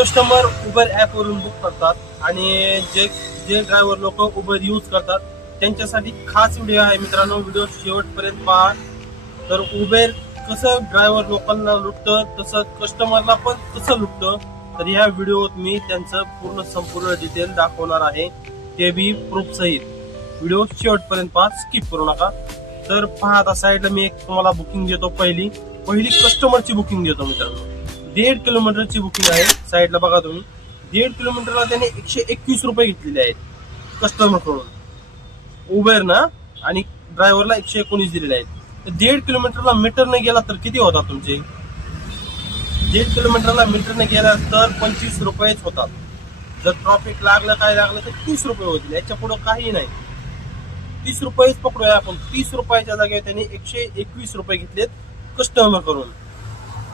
Customer Uber app वरून book करतात आणि जे जे ड्रायव्हर लोक उबर यूज करतात त्यांच्यासाठी खास व्हिडिओ आहे मित्रांनो. व्हिडिओ शेवटपर्यंत पहा. तर उबेर कसं ड्रायव्हर लोकांना लुटतं तसं कस्टमरला पण कसं लुटतं, तर ह्या व्हिडिओत मी त्यांचं संपूर्ण डिटेल दाखवणार आहे, ते बी प्रूफ सहित. व्हिडिओ शेवटपर्यंत पहा, स्किप करू नका. तर पहा आता साईडला मी एक तुम्हाला बुकिंग देतो. पहिली कस्टमरची बुकिंग देतो मित्रांनो. 1.5 किलोमीटरची बुकिंग आहे. साईडला बघा तुम्ही, 1.5 किलोमीटरला त्याने 121 रुपये घेतलेले आहेत कस्टमर कडून उबेर ना, आणि ड्रायव्हरला 119 दिलेले आहेत. तर 1.5 किलोमीटरला मीटरने गेला तर किती होतात तुमचे? 1.5 किलोमीटरला मीटरने गेला तर 25 रुपयेच होतात. जर ट्रॉफिक लागलं काय लागलं तर 30 रुपये होतील. याच्या पुढे काही नाही. 30 रुपयेच पकडूया आपण. 30 रुपयाच्या जागेवर त्यांनी 121 रुपये घेतलेत कस्टमर करून.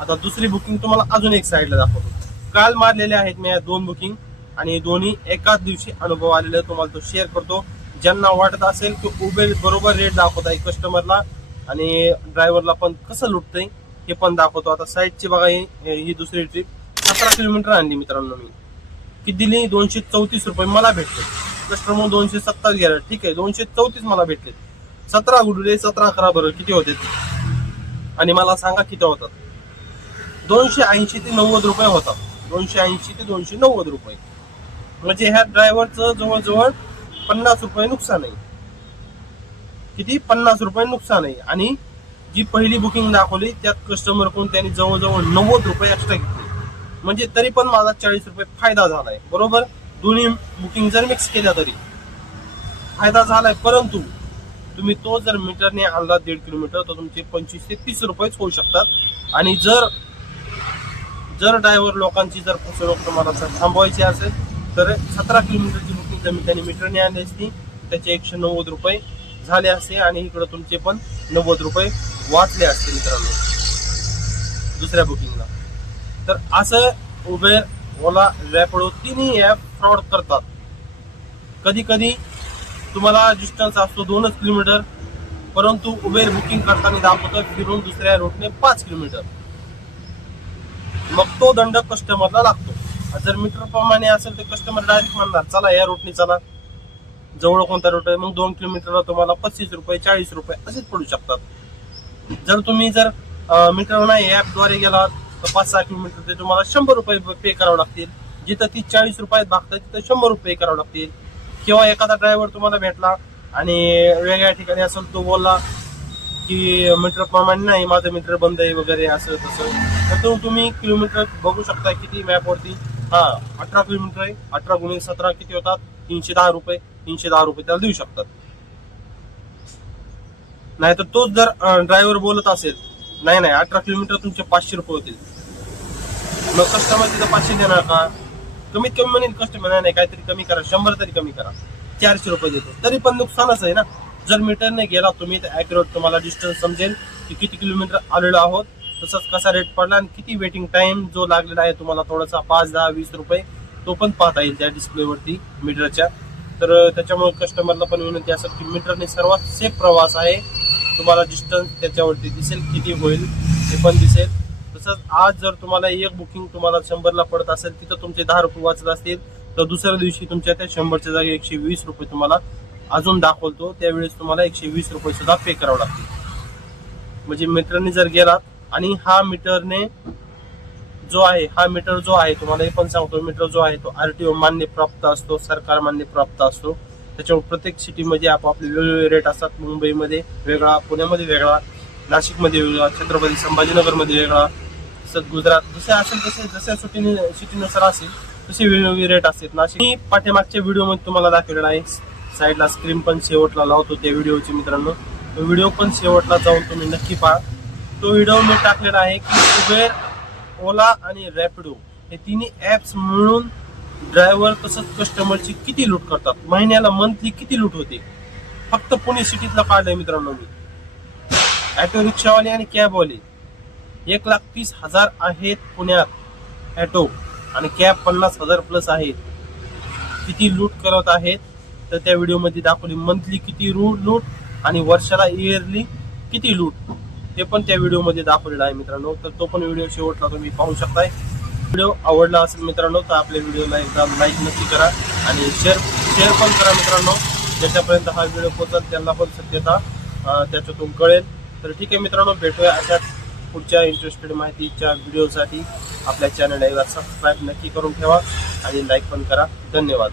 आता दुसरी बुकिंग तुम्हाला अजून एक साईडला दाखवतो. काल मारलेले आहेत मी 2 बुकिंग आणि दोन्ही एकाच दिवशी अनुभव आलेले तुम्हाला तो शेअर करतो. ज्यांना वाटत असेल की उबेर बरोबर रेट दाखवत आहे कस्टमरला आणि ड्रायव्हरला पण कसं लुटतंय हे पण दाखवतो. आता साईडची बघा, ही दुसरी ट्रिप 17 किलोमीटर आणली मित्रांनो. मी किती दिली? 234 रुपये मला भेटले. कस्टमर 227 गेला, ठीक आहे, 234 मला भेटले. 17 गुडुले 17 करा बरं, किती होते? आणि मला सांगा किती होतात? 280 ते 90 रुपये होतात. 280 ते 290 रुपये. म्हणजे ह्या ड्रायव्हरचं जवळजवळ 50 रुपये नुकसान आहे. किती? 50 रुपये नुकसान आहे. आणि जी पहिली बुकिंग दाखवली त्यात कस्टमर कडून त्यांनी जवळजवळ 90 रुपये एक्स्ट्रा घेतले. म्हणजे तरी पण माझा 40 रुपये फायदा झालाय. बरोबर, दोन्ही बुकिंग जर मिक्स केल्या तरी फायदा झालाय. परंतु तुम्ही तो जर मीटरने आणला 1.5 किलोमीटर तर तुमचे 25 ते 30 रुपयेच होऊ शकतात. आणि जर ड्रायव्हर लोकांची जर फसवणूक तुम्हाला थांबवायची असेल तर 17 किलोमीटरची बुकिंग जर त्यांनी मीटरने आणली असती त्याचे 190 रुपये झाले असते आणि इकडे तुमचे पण 90 रुपये वाचले असते मित्रांनो दुसऱ्या बुकिंगला. तर असं उबेर, ओला, रॅपिडो तिन्ही ऍप फ्रॉड करतात. कधी कधी तुम्हाला डिस्टन्स असतो 2 किलोमीटर, परंतु उबेर बुकिंग करताना दाखवतं फिरून दुसऱ्या रूटने 5 किलोमीटर. मग तो दंड कस्टमरला लागतो. जर मीटर प्रमाणे असेल तर कस्टमर डायरेक्ट म्हणणार चला या रूटने चला, जवळ कोणता रूट आहे, मग 2 किलोमीटरला तुम्हाला 25 रुपये 40 रुपये असेच पडू शकतात. जर तुम्ही मीटर नाही ऍपद्वारे गेलात तर 5-6 किलोमीटर ते तुम्हाला 100 रुपये पे करावं लागतील. जिथं 30-40 रुपयात भागतं तिथं 100 रुपये करावं लागतील. किंवा एखादा ड्रायव्हर तुम्हाला भेटला आणि वेगळ्या ठिकाणी असेल, तो बोलला की मीटर प्रमाणे नाही, माझं मीटर बंद आहे वगैरे असं तसं, तर तुम्ही किलोमीटर बघू शकता किती मॅपवरती. 18 किलोमीटर आहे, 18 × 17 किती होतात? 310 रुपये. 310 रुपये त्याला देऊ शकतात. नाहीतर तोच जर ड्रायव्हर बोलत असेल नाही 18 किलोमीटर तुमचे 500 रुपये होतील, मग कस्टमर तिथं 500 देणार का? कमीत कमी म्हणेल कस्टमर नाही काहीतरी कमी करा, 100 तरी कमी करा, 400 रुपये देतो, तरी पण नुकसानच आहे ना. जर मीटरने गेला तुम्ही तर ऍक्युरेट तुम्हाला डिस्टन्स समजेल की किती किलोमीटर आलेलो आहोत, तसंच कसा रेट पडला आणि किती वेटिंग टाइम जो लागलेला आहे तुम्हाला थोडासा 5, 10, 20 रुपये तो पण पाहता येईल त्या डिस्प्लेवरती मीटरच्या. तर त्याच्यामुळे कस्टमरला पण विनंती असेल की मीटरने सर्वात सेफ प्रवास आहे. तुम्हाला डिस्टन्स त्याच्यावरती दिसेल किती होईल ते पण दिसेल. तसंच आज जर तुम्हाला एक बुकिंग तुम्हाला 100ला पडत असेल, तिथं तुमचे 10 रुपये वाचत असतील तर दुसऱ्या दिवशी तुमच्या त्या 100च्या जागी 120 रुपये तुम्हाला अजून दाखवतो. त्यावेळेस तुम्हाला 120 रुपये सुद्धा पे करावं लागतील. म्हणजे मीटरने जर गेलात आणि हा मीटर जो आहे तुम्हाला हे पण सांगतो, मीटर जो आहे तो RTO मान्य प्राप्त असतो, सरकार मान्य प्राप्त असतो. त्याच्यामुळे प्रत्येक सिटीमध्ये आपापले वेगवेगळे रेट असतात. मुंबईमध्ये वेगळा, पुण्यामध्ये वेगळा, नाशिकमध्ये वेगळा, छत्रपती संभाजीनगरमध्ये वेगळा, तसंच गुजरात जसे असेल तसे जशा सिटीनुसार असेल तसे वेगवेगळे रेट असतात. नाशिक पाठीमागच्या व्हिडिओमध्ये तुम्हाला दाखवलेला आहे. साईडला स्क्रीन पण शेवटला लावतो त्या व्हिडिओची मित्रांनो. तो व्हिडिओ पण शेवटला जाऊन तुम्ही नक्की पहा. तो व्हिडिओ मी टाकलेला आहे की उबेर, ओला आणि रॅपिडो हे तिन्ही ऍप्स मिळून ड्रायव्हर तसंच कस्टमरची किती लूट करतात, महिन्याला मंथली किती लूट होते. फक्त पुणे सिटीतला काढलंय मित्रांनो मी. ऑटो रिक्षावाले आणि कॅबवाले 1,30,000 आहेत पुण्यात ऑटो, आणि कॅब 50,000 प्लस आहेत. किती लूट करत आहेत तर त्या व्हिडिओमध्ये दाखवली. मंथली किती लूट आणि वर्षाला इयरली किती लूट ते पण त्या व्हिडिओमध्ये दाखवलेलं आहे मित्रांनो. तर तो पण व्हिडिओ शेवटला तुम्ही पाहू शकताय. व्हिडिओ आवडला असेल मित्रांनो तर आपल्या व्हिडिओला एकदा लाईक नक्की करा आणि शेअर पण करा मित्रांनो. ज्याच्यापर्यंत हा व्हिडिओ पोहोचेल त्यांना पण सत्यता त्याच्यातून कळेल. तर ठीक आहे मित्रांनो, भेटूया अशाच पुढच्या इंटरेस्टेड माहितीच्या व्हिडिओसाठी. आपल्या चॅनलला एकदा सबस्क्राईब नक्की करून ठेवा आणि लाईक पण करा. धन्यवाद.